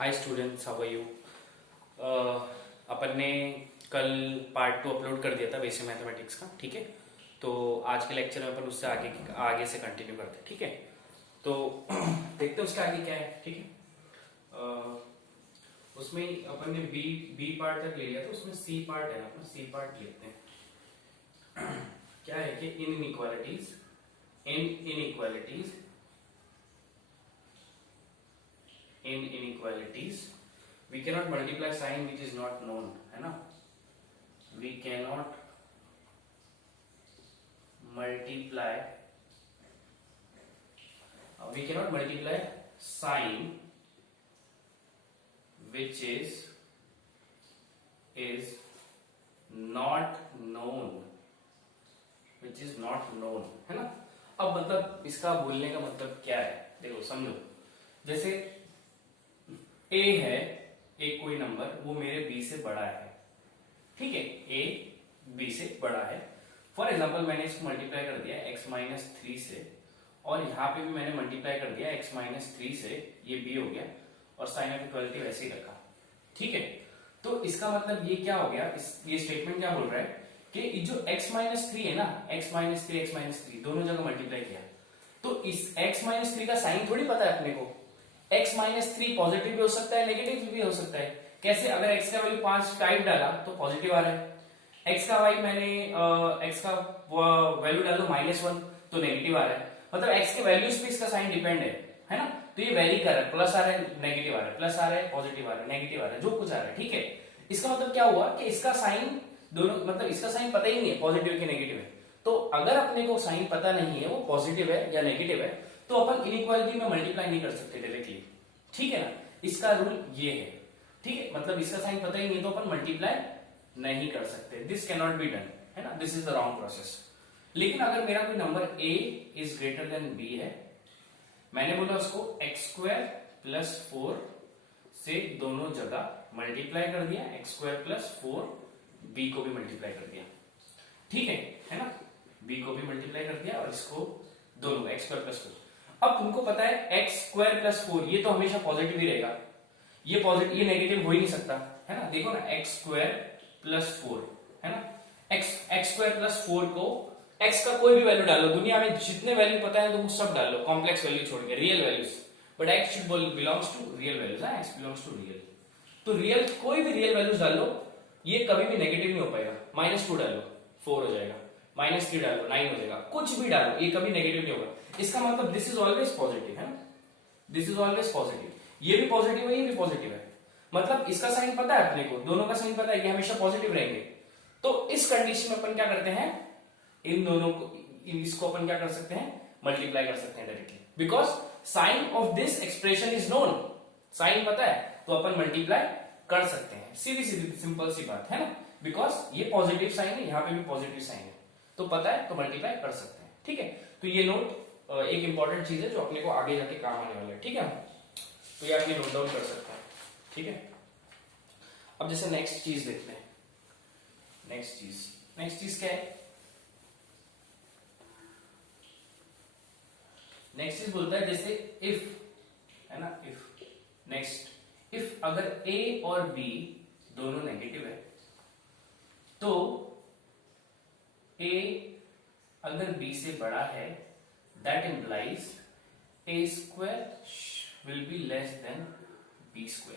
Hi students, how are you. अपन ने कल पार्ट 2 अपलोड कर दिया था बेसिक मैथमेटिक्स का, ठीक है। तो आज के लेक्चर में अपन उससे आगे से कंटिन्यू करते हैं, ठीक है। तो देखते हैं उसके आगे क्या है, ठीक है। उसमें अपन ने बी पार्ट तक ले लिया, तो उसमें सी पार्ट है, अपन सी पार्ट लेते हैं। क्या है कि इन inequalities we cannot multiply sign which is not known, है ना। we cannot multiply sign which is not known, है ना। अब मतलब इसका बोलने का मतलब क्या है, देखो समझो। जैसे a है, एक कोई नंबर, वो मेरे b से बड़ा है, ठीक है। a b से बड़ा है। फॉर एग्जांपल मैंने इसको मल्टीप्लाई कर दिया x माइनस 3 से, और यहाँ पे भी मैंने मल्टीप्लाई कर दिया x माइनस 3 से, ये b हो गया, और साइन ऑफ इक्वालिटी वैसे ही रखा, ठीक है। तो इसका मतलब ये क्या हो गया, ये स्टेटमेंट क्या बोल रहा है कि जो x माइनस 3 है ना, x माइनस 3 दोनों जगह मल्टीप्लाई किया, तो इस x माइनस 3 का साइन थोड़ी पता है अपने को। x माइनस 3 पॉजिटिव भी हो सकता है, नेगेटिव भी हो सकता है। कैसे? अगर x का वैल्यू 5 डाला तो पॉजिटिव आ रहा है, x का x का वैल्यू डालो -1 तो नेगेटिव आ रहा है। मतलब x के वैल्यूज पे इसका साइन डिपेंड है ना। तो ये वेरी कर रहा है, प्लस आ रहा है, नेगेटिव आ रहा है, प्लस आ रहा है, पॉजिटिव आ रहा है, नेगेटिव आ रहा है, जो कुछ आ रहा है, ठीक है। इसका मतलब क्या हुआ कि इसका साइन दोनों, मतलब इसका साइन पता ही नहीं है पॉजिटिव की नेगेटिव है। तो अगर अपने को साइन पता नहीं है वो पॉजिटिव है या नेगेटिव है, तो अपन इनइक्वालिटी में मल्टीप्लाई नहीं कर सकते डायरेक्टली, ठीक है ना। इसका रूल ये है, ठीक है। मतलब इसका साइन पता ही नहीं तो अपन मल्टीप्लाई नहीं कर सकते, this can not be done, है ना। This is the wrong process. लेकिन अगर मेरा कोई number a is greater then b है, मैंने बोला उसको x² + 4 से दोनों जगह मल्टीप्लाई कर दिया, x² + 4 b को भी मल्टीप्लाई कर दिया, ठीक है ना। b को भी मल्टीप्लाई कर दिया और इसको दोनों x² + 4। अब तुमको पता है x² + 4 ये तो हमेशा पॉजिटिव ही रहेगा, ये पॉजिटिव, ये नेगेटिव हो ही नहीं सकता, है ना। देखो ना, x² + 4 है ना। x² + 4 को x का कोई भी वैल्यू डालो, दुनिया में जितने वैल्यू पता है तुम सब डाल लो, कॉम्प्लेक्स वैल्यू छोड़ के, real values, but x should belongs to real values, है, x बिलोंग्स टू रियल। तो रियल, कोई भी रियल वैल्यूज डाल लो, ये कभी भी नेगेटिव नहीं हो पाएगा। -2 डालो 4 हो जाएगा, -3 डालो 9 हो जाएगा, कुछ भी डालो ये कभी नेगेटिव नहीं होगा। इसका मतलब दिस इज ऑलवेज पॉजिटिव, है ना, दिस इज ऑलवेज पॉजिटिव। ये भी पॉजिटिव है, ये भी पॉजिटिव है, मतलब इसका साइन पता है अपने को, दोनों का साइन पता है, ये हमेशा पॉजिटिव रहेंगे। तो इस कंडीशन में अपन क्या करते हैं, इन दोनों को, इसको अपन क्या कर सकते हैं, मल्टीप्लाई कर सकते हैं directly, because sign of this expression is known. Sign पता है तो अपन मल्टीप्लाई कर सकते हैं, सीधी सीधी सिंपल सी बात है ना। बिकॉज ये पॉजिटिव साइन है, यहाँ पे भी पॉजिटिव साइन है, तो पता है तो मल्टीप्लाई कर सकते हैं, ठीक है। तो ये नोट एक इंपॉर्टेंट चीज है जो अपने को आगे जाके काम आने वाला है, ठीक है। तो ये आपने नोट डाउन कर सकते हैं, ठीक है। अब जैसे नेक्स्ट चीज देखते हैं, नेक्स्ट चीज क्या है, नेक्स्ट चीज बोलता है जैसे इफ, है ना, इफ अगर a और b दोनों नेगेटिव है, तो a अगर b से बड़ा है, that implies a² will be less than b²।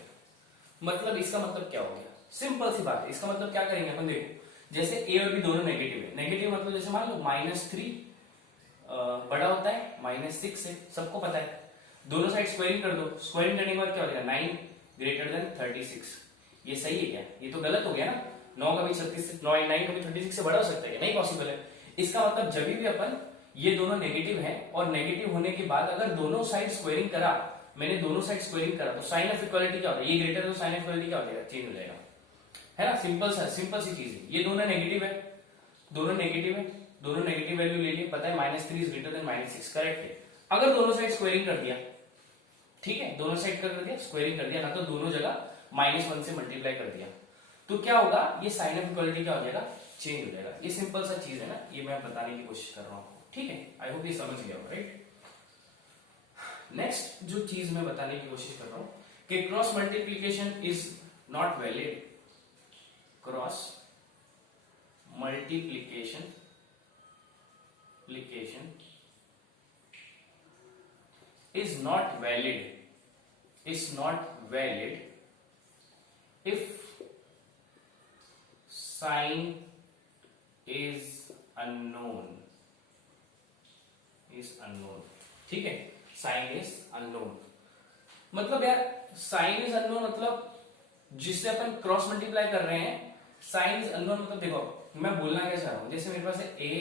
मतलब इसका मतलब क्या हो गया, सिंपल सी बात है। इसका मतलब क्या करेंगे अपन, देखो जैसे a और b दोनों नेगेटिव है, नेगेटिव मतलब जैसे मान लो -3 बड़ा होता है -6 से, सबको पता है। दोनों साइड स्क्वायरिंग कर दो, स्क्वायरिंग करने के बाद क्या हो जाएगा, 9 ग्रेटर देन 36। ये सही है क्या, ये तो गलत हो गया ना। 9 कभी 36 से, 9 कभी 36 से बड़ा हो सकता है, नहीं पॉसिबल है। इसका मतलब जब भी अपन, ये दोनों नेगेटिव है, और नेगेटिव होने के बाद अगर दोनों साइड स्क्वायरिंग करा, मैंने दोनों साइड स्क्वायरिंग करा, तो साइन ऑफ इक्वालिटी क्या होता है, ये ग्रेटर, तो साइन ऑफ इक्वालिटी क्या हो जाएगा, चेंज हो जाएगा, है ना। सिंपल सी चीज है। ये दोनों नेगेटिव है, दोनों नेगेटिव वैल्यू ले लिए, पता है -3 इज ग्रेटर देन -6, करेक्ट है। अगर दोनों साइड स्क्वायरिंग कर दिया, ठीक है, दोनों साइड कर दिया, स्क्वायरिंग कर दिया ना, तो दोनों जगह -1 से मल्टीप्लाई कर दिया, तो क्या होगा, ये साइन ऑफ इक्वालिटी क्या हो जाएगा, चेंज हो जाएगा। ये सिंपल सा चीज है ना, ये मैं बताने की कोशिश कर रहा हूं, ठीक है। आई होप ये समझ गया हो, राइट। नेक्स्ट जो चीज मैं बताने की कोशिश कर रहा हूं कि cross multiplication is not valid, cross multiplication is not valid if sign is unknown, ठीक है, साइन इज अननोन मतलब यार साइन इज अननोन मतलब जिससे अपन क्रॉस मल्टीप्लाई कर रहे हैं, साइन इज अननोन मतलब देखो मैं बोलना क्या चाह रहा हूं, जैसे मेरे पास है a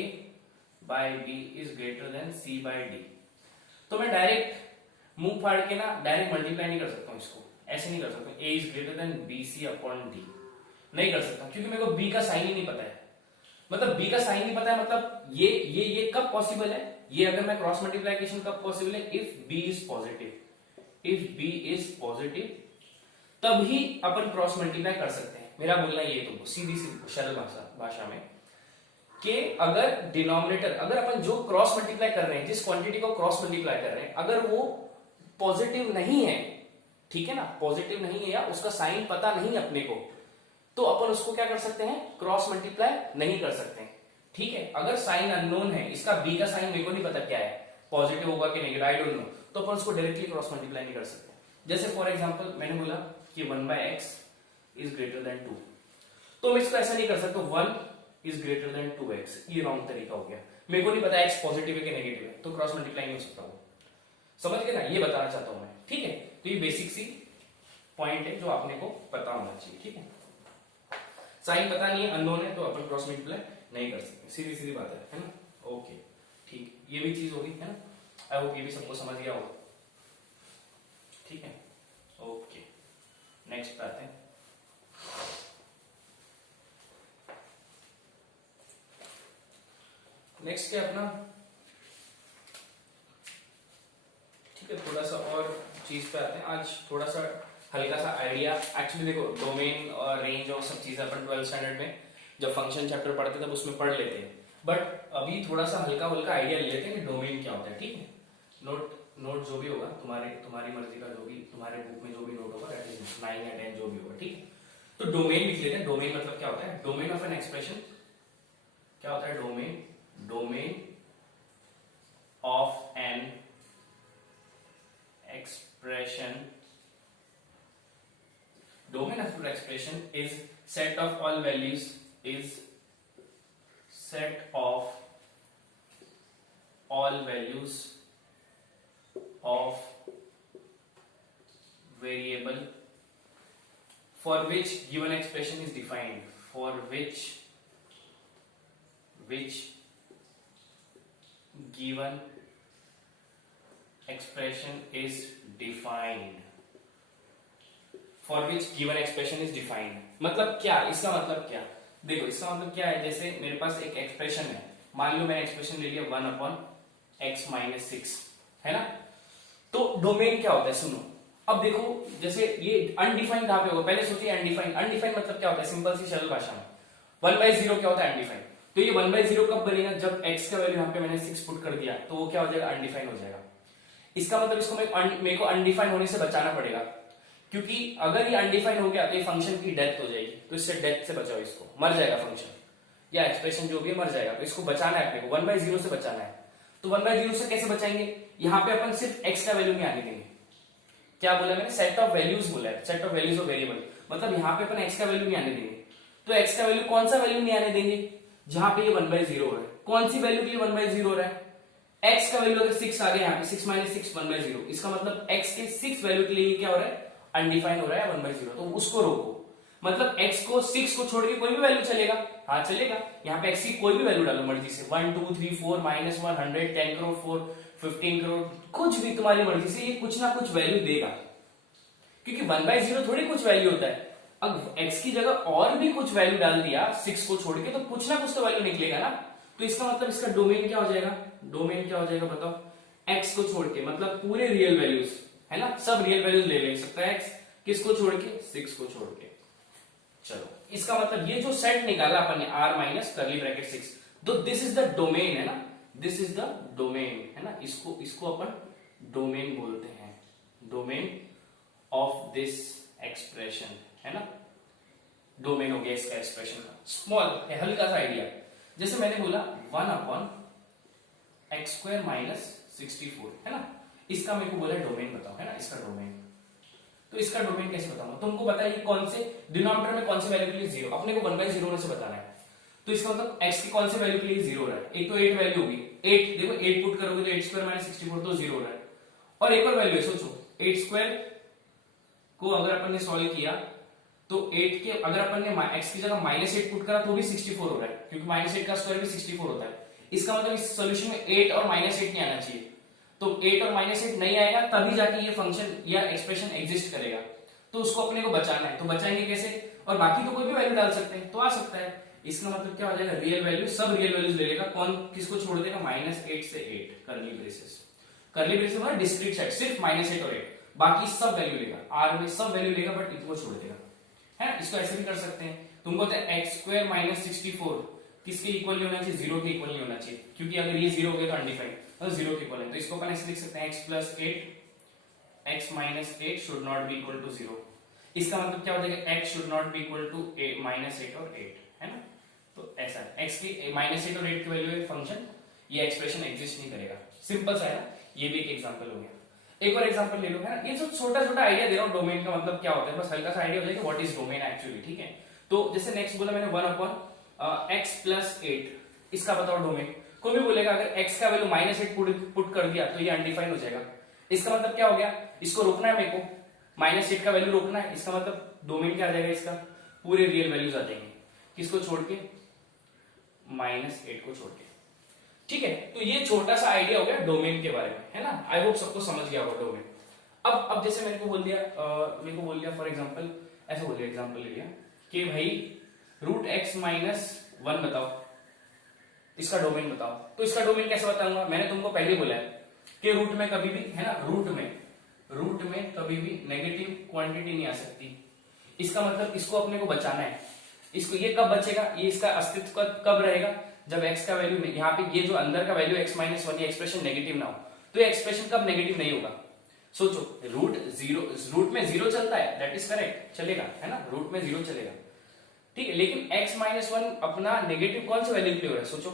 by b is greater than c by d, तो मैं डायरेक्ट मुंह फाड़ के ना डायरेक्ट मल्टीप्लाई नहीं कर सकता हूं, इसको ऐसे नहीं कर सकता a is greater than b c upon d, नहीं कर सकता क्योंकि मेरे को b का साइन ही नहीं पता है, मतलब b का साइन नहीं पता है, मतलब ये कब पॉसिबल है, ये अगर मैं क्रॉस मल्टीप्लिकेशन कब पॉसिबल है, इफ b इज पॉजिटिव तभी अपन क्रॉस मल्टीप्लाई कर सकते हैं। मेरा बोलना ये तो सीधी सरल भाषा में कि अगर डिनोमिनेटर, अगर अपन जो क्रॉस मल्टीप्लाई कर रहे हैं, जिस क्वांटिटी को क्रॉस मल्टीप्लाई कर रहे हैं, अगर वो पॉजिटिव नहीं है, ठीक है ना, पॉजिटिव नहीं है या उसका साइन पता नहीं अपने को, तो अपन उसको क्या कर सकते हैं, क्रॉस मल्टीप्लाई नहीं कर सकते हैं, ठीक है। अगर साइन अननोन है, इसका बी का साइन मेरे को नहीं पता क्या है, पॉजिटिव होगा कि नेगेटिव आई डोंट नो, तो अपन उसको डायरेक्टली क्रॉस मल्टीप्लाई नहीं कर सकते। जैसे फॉर एग्जांपल मैंने बोला कि 1/x इज ग्रेटर देन 2, तो मैं इसको ऐसा नहीं कर सकता 1 इज ग्रेटर देन 2x, ये रॉन्ग तरीका हो गया, मेरे को नहीं पता x पॉजिटिव है कि नेगेटिव है, तो क्रॉस मल्टीप्लाई नहीं हो सकता वो, समझ गए ना, ये बताना चाहता हूं मैं, ठीक है। तो ये बेसिक सी पॉइंट है जो आपने को पता होना चाहिए, ठीक है। साइन पता नहीं है, अननोन है, तो अपन क्रॉस मल्टीप्लाई नहीं कर सकते, सीधी सीधी बात है ना, ओके ठीक, ये भी चीज होगी है ना, आई होप ये भी सबको समझ गया होगा, ठीक है, ओके नेक्स्ट पे आते हैं। नेक्स्ट क्या अपना, ठीक है, थोड़ा सा और चीज पे आते हैं, आज थोड़ा सा हल्का सा आइडिया, एक्चुअली देखो डोमेन और रेंज और सब चीजें अपन 12th स्टैंडर्ड में जब फंक्शन चैप्टर पढ़ते तब उसमें पढ़ लेते हैं, बट अभी थोड़ा सा हल्का हल्का आइडिया ले लेते हैं कि डोमेन क्या होता है, ठीक है। नोट जो भी होगा तुम्हारी मर्जी का, जो भी तुम्हारे बुक में जो भी नोट होगा, 9 या 10 जो भी होगा, ठीक है। तो डोमेन लिख लेते हैं, डोमेन मतलब क्या होता है, डोमेन ऑफ एन एक्सप्रेशन, क्या होता है domain of an expression, domain of an expression is set of all values, is set of all values of variable for which given expression is defined, for which given expression is defined, for which given expression is defined, मतलब क्या, इसका मतलब क्या, देखो इसका मतलब क्या है, जैसे मेरे पास एक एक्सप्रेशन है, मान लो मैंने एक्सप्रेशन ले लिया 1/x-6, है ना, तो डोमेन क्या होता है सुनो, अब देखो जैसे ये अनडिफाइंड कहां पे होगा, पहले सोचिए अनडिफाइंड मतलब क्या होता है, सिंपल सी सरल भाषा में 1/0 क्या होता है, अनडिफाइंड, तो ये 1/0 कब बनेगा, जब x का वैल्यू यहाँ पे मैंने 6 पुट कर दिया, तो वो क्या हो जाएगा, अनडिफाइंड हो जाएगा। इसका मतलब इसको मेरे को अनडिफाइंड होने से बचाना पड़ेगा, क्योंकि अगर ये अनडिफाइंड हो गया तो ये फंक्शन की डेथ हो जाएगी, तो इससे डेथ से बचाओ, इसको मर जाएगा फंक्शन या एक्सप्रेशन जो भी है मर जाएगा, तो इसको बचाना है अपने को, 1/0 से बचाना है। तो 1/0 से कैसे बचाएंगे, यहाँ पे अपन सिर्फ x का वैल्यू नहीं आने देंगे, क्या बोला मैंने, सेट ऑफ वैल्यूज बोला है, set of values of variable, मतलब यहाँ पे अपन x का वैल्यू नहीं आने देंगे, तो x का वैल्यू कौन सा वैल्यू नहीं आने देंगे, जहां पे ये 1/0 हो रहा है, कौन सी वैल्यू के लिए 1/0 हो रहा है, x का वैल्यू अगर 6 आ गया यहाँ पे 6 - 6 1/0, इसका मतलब x के 6 वैल्यू के लिए क्या हो रहा है, अनडिफाइंड हो रहा है 1/0, तो उसको रोको, मतलब x को 6 को छोड़ के कोई भी वैल्यू चलेगा, हाँ चलेगा, यहाँ पे x की कोई भी वैल्यू डालो मर्जी से, 1 2 3 4 -100 10 करोड़ 4 15 करोड़, कुछ भी तुम्हारी मर्जी से, ये कुछ ना कुछ वैल्यू देगा, क्योंकि 1/0 थोड़ी कुछ वैल्यू होता है, अब x की जगह और भी कुछ वैल्यू डाल दिया 6 को छोड़ के, तो कुछ ना कुछ तो वैल्यू निकलेगा ना, तो इसका मतलब इसका डोमेन क्या हो जाएगा, डोमेन क्या हो जाएगा बताओ, x को छोड़ के, मतलब पूरे रियल वैल्यूज है ना, सब रियल वैल्यूज ले सकता है x, किसको छोड़ के, 6 को छोड़ के। चलो इसका मतलब ये जो सेट निकाला अपन ने r-(6), तो दिस इज द डोमेन है ना, दिस इज द डोमेन है ना, इसको अपन डोमेन बोलते हैं, डोमेन ऑफ दिस एक्सप्रेशन, है ना, डोमेन हो गया इसका एक्सप्रेशन का। स्मॉल है, हल्का सा आइडिया, जैसे मैंने बोला 1/x² माइनस 64, है ना, इसका मेरे को बोला डोमेन बताओ, है ना, इसका डोमेन। तो इसका डोमेन कैसे बताऊंगा, तुमको पता है कौन से डिनोमिनेटर में कौन से वैल्यू के लिए जीरो, अपने को 1/0 से बताना है। तो इसका मतलब x की कौन से वैल्यू के लिए जीरो रहा है, एक तो 8 वैल्यू होगी, 8 देखो 8 पुट करोगे तो 8² माइनस 64 तो जीरो रहा है। और एक और वैल्यू है, सोचो 8² को अगर अपन ने सॉल्व किया तो 8 के अगर अपन ने x की जगह -8 पुट करा तो भी 64 हो रहा है, क्योंकि -8 का स्क्वायर भी 64 होता है। इसका मतलब इस सॉल्यूशन में 8 और -8 नहीं आना चाहिए, तो 8 और -8 नहीं आएगा तभी जाके ये फंक्शन या एक्सप्रेशन एग्जिस्ट करेगा। तो उसको अपने को बचाना है, तो बचाएंगे कैसे, और बाकी तो कोई भी वैल्यू डाल सकते हैं तो आ सकता है। इसका मतलब क्या हो जाएगा, रियल वैल्यू, सब रियल वैल्यूज ले लेगा, कौन किसको छोड़ देगा, -8 से 8 करली ब्रेसेस, करली ब्रेसेस मतलब डिस्क्रीट सेट, सिर्फ -8 और 8, बाकी सब वैल्यू लेगा, आर में सब वैल्यू लेगा बट इनको छोड़ देगा, है। इसको ऐसे भी कर सकते हैं, तुमको तो x² माइनस 64 किसके इक्वल नहीं होना चाहिए, 0 के इक्वल नहीं होना चाहिए, क्योंकि अगर ये 0 हो गया तो अनडिफाइंड, तो 0 के इक्वल है। तो इसको अपन ऐसे लिख सकते हैं x + 8 x - 8 should not be equal to 0। इसका मतलब क्या हो जाएगा, x should not be equal to -8 और 8, है ना। तो ऐसा है, x की -8 और 8 की वैल्यू है फंक्शन, ये एक्सप्रेशन एग्जिस्ट नहीं करेगा। सिंपल सा है ना, ये भी एक एग्जांपल हो गया। एक और एग्जांपल ले लो, है ना, ये जो छोटा छोटा आइडिया दे रहा हूँ डोमेन का मतलब क्या होता है, बस हल्का सा आइडिया हो जाएगा व्हाट इज डोमेन एक्चुअली, ठीक है। तो जैसे नेक्स्ट बोला मैंने 1/x + 8, इसका बताओ डोमेन। कोई भी बोलेगा अगर x का वैल्यू -8 पुट कर दिया तो ये अनडिफाइंड हो जाएगा। इसका मतलब क्या हो गया, इसको रोकना है मेरे को, -8 का वैल्यू रोकना है, इसका मतलब डोमेन क्या आ जाएगा, इसका पूरे रियल वैल्यूज आ जाएंगे, किसको छोड़ के, -8 को छोड़ के, ठीक है। तो ये छोटा सा आइडिया हो गया डोमेन के बारे में, है ना। आई होप सबको समझ गया होगा डोमेन। अब जैसे मेरे को बोल दिया फॉर एग्जांपल, ऐसे बोल दिया, एग्जांपल ले लिया कि भाई √x - 1 बताओ, इसका डोमेन बताओ। तो इसका डोमेन कैसे बताऊंगा, मैंने तुमको पहले बोला है कि रूट में कभी भी, है ना, रूट में कभी भी नेगेटिव क्वांटिटी नहीं आ सकती। इसका मतलब इसको अपने को बचाना है, इसको, ये कब बचेगा, ये इसका अस्तित्व कब रहेगा, जब x का वैल्यू, यहाँ पे ये जो अंदर का वैल्यू x - 1 ये एक्सप्रेशन नेगेटिव ना हो। तो ये एक्सप्रेशन कब नेगेटिव नहीं होगा, सोचो, रूट में 0 चलता है, दैट इज करेक्ट, चलेगा, है ना, रूट में 0 चलेगा, ठीक है। लेकिन x - 1 अपना नेगेटिव कौन सा वैल्यू के लिए हो रहा है, सोचो,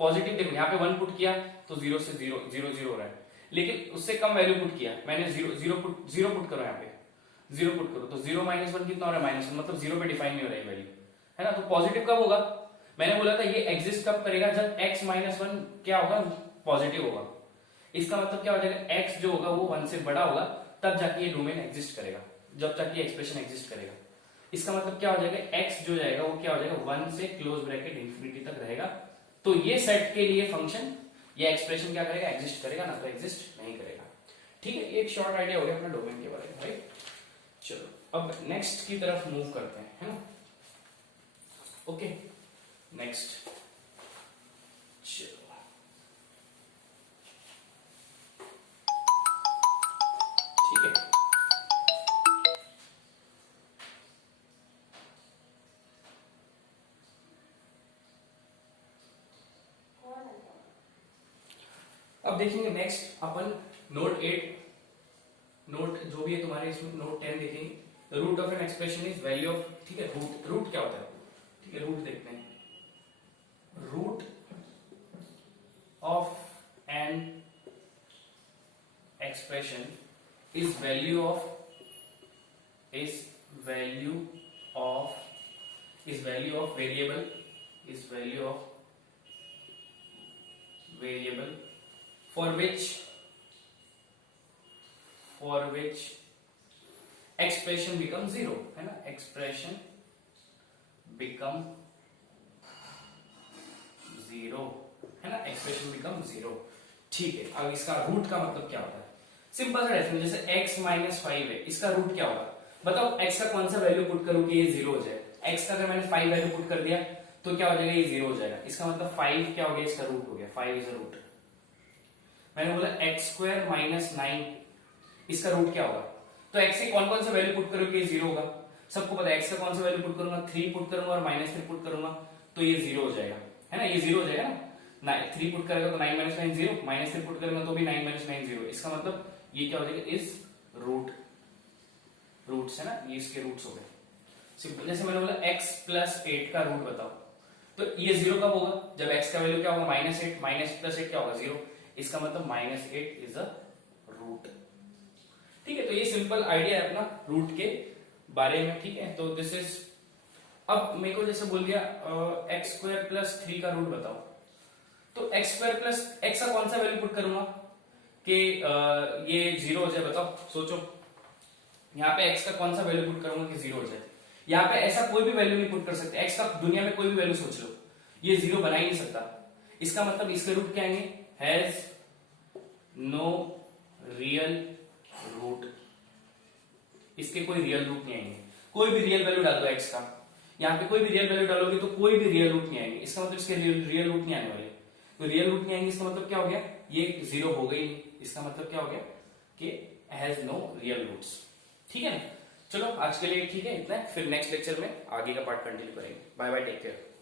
पॉजिटिव। देखो यहाँ पे 1 पुट किया तो 0 से 0 हो रहा है, लेकिन उससे कम वैल्यू पुट किया मैंने, 0 पुट करो, यहाँ पे 0 पुट करो तो 0 - 1 कितना हो रहा है, -1, मतलब 0 पे डिफाइन नहीं हो रहा है वैल्यू, है ना। तो पॉजिटिव कब होगा, मैंने बोला था ये एग्जिस्ट कब करेगा, जब x - 1 क्या होगा, पॉजिटिव होगा। इसका मतलब क्या हो जाएगा, x जो होगा वो 1 से बड़ा होगा, तब जाके ये डोमेन एग्जिस्ट करेगा, जब जाके एक्सप्रेशन एग्जिस्ट करेगा। इसका मतलब क्या हो जाएगा, x जो जाएगा वो क्या हो जाएगा, 1 से क्लोज ब्रैकेट इंफिनिटी तक रहेगा। तो ये सेट के लिए फंक्शन या एक्सप्रेशन क्या करेगा, एग्जिस्ट करेगा, ना तो एग्जिस्ट नहीं करेगा, ठीक है। ये एक शॉर्ट आइडिया हो गया अपना डोमेन के बारे में, राइट। चलो अब नेक्स्ट की तरफ मूव करते हैं, है ना, ओके। नेक्स्ट, चलो ठीक है। अब देखेंगे नेक्स्ट अपन नोट 8, नोट जो भी है तुम्हारे इसमें, नोट 10 देखेंगे। Root of an expression is value of, ठीक है, रूट क्या होता है, ठीक है, रूट देखते हैं। Root of an expression is value of variable for which expression become 0, है ना, expression become 0, है ना, expression become 0, ठीक है। अब इसका रूट का मतलब क्या होता है, सिंपल सा डेफिनेशन, जैसे x - 5 है, इसका रूट क्या होगा, बताओ, x का कौन सा वैल्यू पुट करूं कि ये 0 हो जाए, x का अगर मैंने 5 वैल्यू पुट कर दिया तो क्या हो जाएगा, ये 0 हो जाएगा। इसका मतलब 5 क्या हो गया, इसका रूट हो गया, 5 इज अ रूट। मैंने बोला x² - 9, इसका रूट क्या होगा, तो x की कौन कौन सा वैल्यू पुट करोगे ये 0 होगा, सबको पता है। x का कौन सा वैल्यू पुट करूंगा, 3 पुट करूंगा और -3 पुट करूंगा तो ये 0 हो जाएगा, है ना, ये 0 हो जाएगा ना। 3 पुट करेगा तो 9 - 9 0, -3 पुट करेगा तो भी 9 - 9 0। इसका मतलब ये क्या हो जाएगा, इज रूट रूट्स है ना, ये इसके रूट्स हो गए सिंपल। जैसे मैंने बोला x प्लस 8 का रूट बताओ, तो ये 0 कब होगा, जब x का वैल्यू क्या होगा -8, माइनस प्लस 8 क्या होगा 0, इसका मतलब -8 इज अ रूट। ठीक है, तो ये सिंपल आइडिया है अपना रूट के बारे में। ठीक है, तो दिस इज, अब मेरे को जैसे बोल दिया एक्स स्क्वायर प्लस 3 का रूट बताओ, तो एक्स स्क्वायर प्लस एक्स का कौन सा वैल्यू पुट करूंगा कि ये 0 हो जाए, बताओ सोचो। यहाँ पे x का कौन सा वैल्यू पुट करूंगा कि 0 हो जाए। यहाँ पे ऐसा कोई भी वैल्यू नहीं पुट कर सकते, x का दुनिया में कोई भी वैल्यू सोच लो, ये 0 बना ही नहीं सकता। इसका मतलब इसके रूट क्या आएंगे, हैज नो रियल रूट, इसके कोई रियल रूट नहीं आएंगे। कोई भी रियल वैल्यू डाल दो x का, यहाँ पे कोई भी रियल वैल्यू डालोगे तो कोई भी रियल रूट नहीं आएंगे, इसका मतलब इसके रियल रूट नहीं आने वाले। तो रियल रूट नहीं आएंगे, इसका मतलब क्या हो गया, ये 0 हो गई नहीं, इसका मतलब क्या हो गया कि हैज नो रियल रूट्स। ठीक है ना, चलो आज के लिए ठीक है इतना है, फिर नेक्स्ट लेक्चर में आगे का पार्ट कंटिन्यू करेंगे। Bye bye, take care.